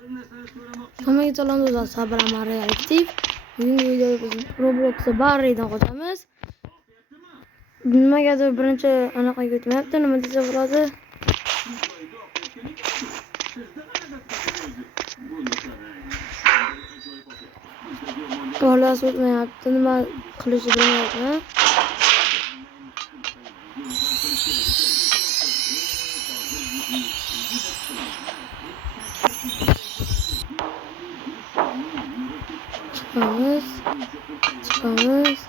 Hammaga salom do'stlar, Sabr Aman Reaktiv. Bugungi videoda biz Robloxda Barry'dan qochamiz. Nimagadir birinchi anaqaga o'tmayapti, nima desa bo'ladi? Bolas o'tmayapti, nima qilishni bilmayapman. Çıkmamız.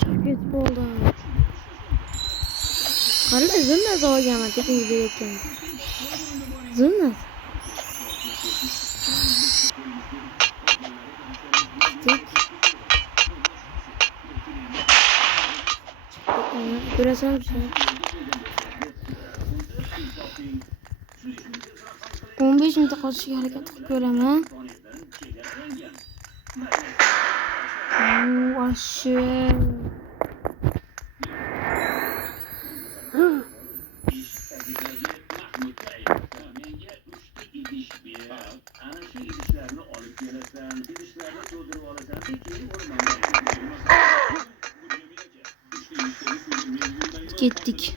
Şirket oldu. Hala zırna zor gelmedi. Tekin gibi bekliyorum. Zırna. Göresem bir şey. 15 minute kaçışga harakat qilib ko'raman. Вообще. Ketdik.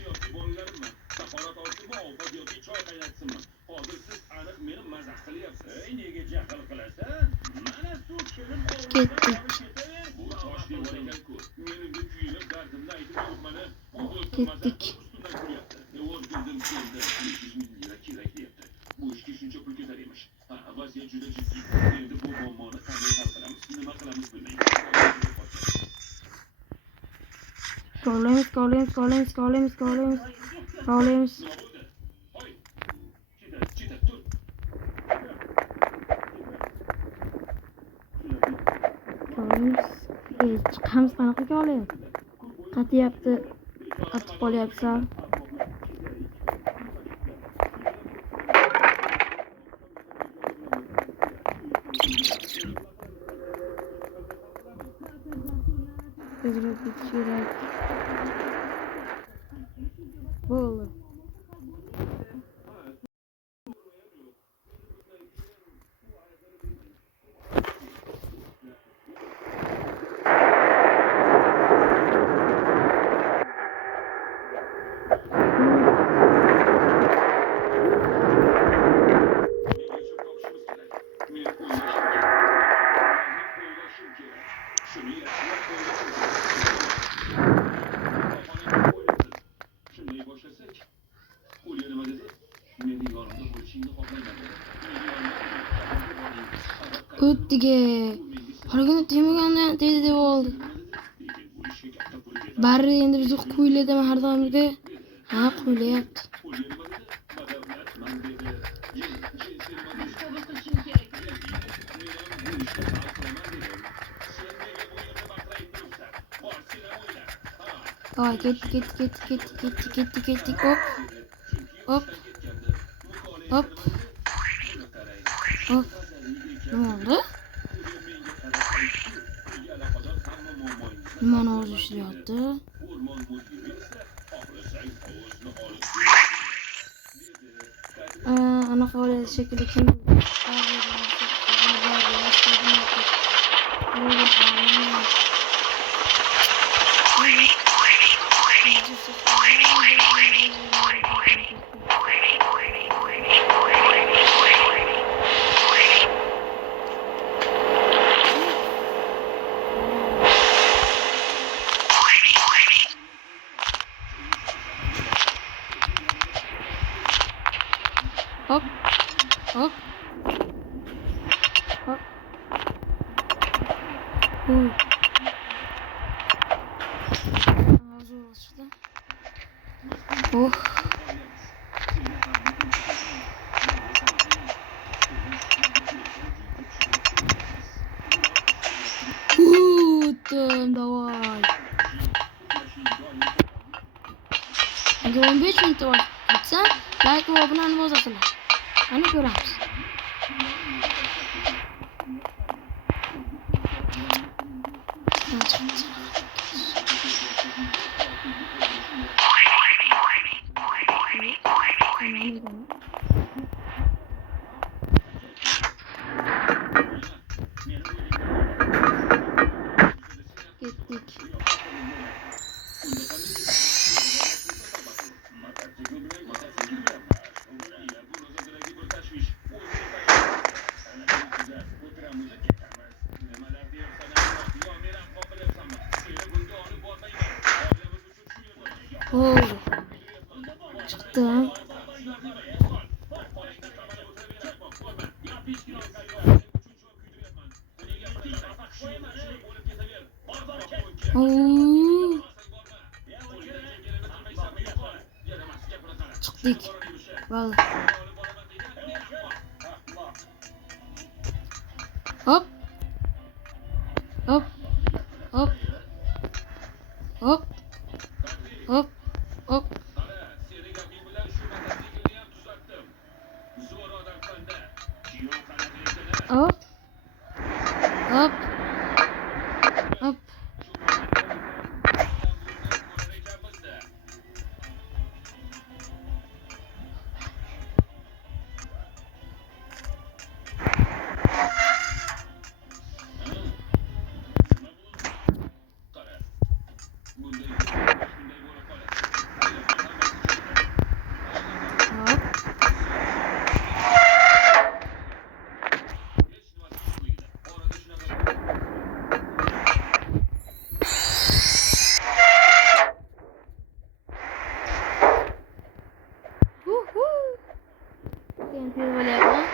Scrollings. Chiqamiz qanaqa olib? Qatib qolyapti. Bo'ldi. O'tdiga harakat yemaganda dedi oldu. Barry endi bizni qo'yladimi har doimgidek? Ha, qo'ylayapti. Ay, ketdik. Hop. Ne oldu? Limon ağzı işliyordu. Ana kavle şekilde kim? Hop. Ağzı ulaştı. Oh. Давай. 15 minut var. Gitsen like ve abone olmayı unutmayın. Qani ko'ramiz. Ketdik. Oldu. Çıktım. Oo. Çıktık. Vallahi. Hop. Hop. Hop. Hop. Hop. Hop. Hop. Hop. Hop. Hop. Yang kedua lihat lah.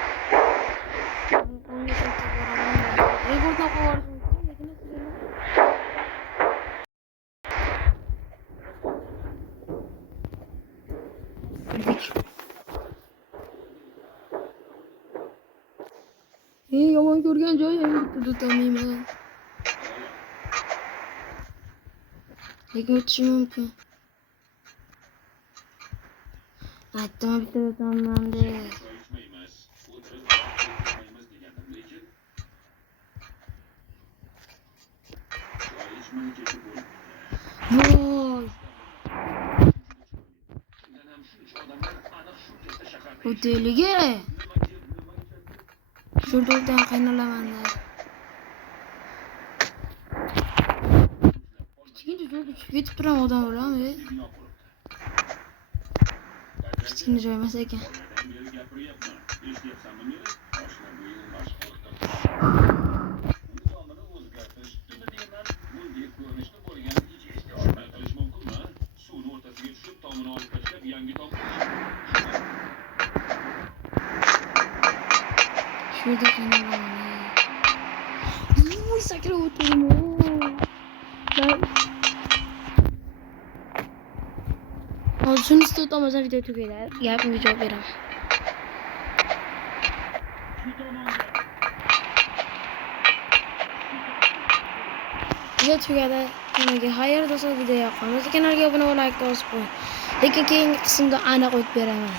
Ribut aku harus yomon ko'rgan joyim tutamayman. Lekin o'tishim mumkin. Aytdim bitta o'taman deb. Voy. Oteliga. Şurada oradan kaynalaman da. Kichkina joy ketib turaman odam bilan. Kichkina joy emas ekan. Şurada kaynalaman. Uy, sakrab o'tirdim. Hozir shuni istamasam video tugaydi. Gapimga javob beraman. Video tugadi. Nimaga xayr do'stlar, video yoqqan bo'lsa kanalga obuna bo'lib, like bosib qo'ying. Lekin keyingi qismda aniq o'tib beraman.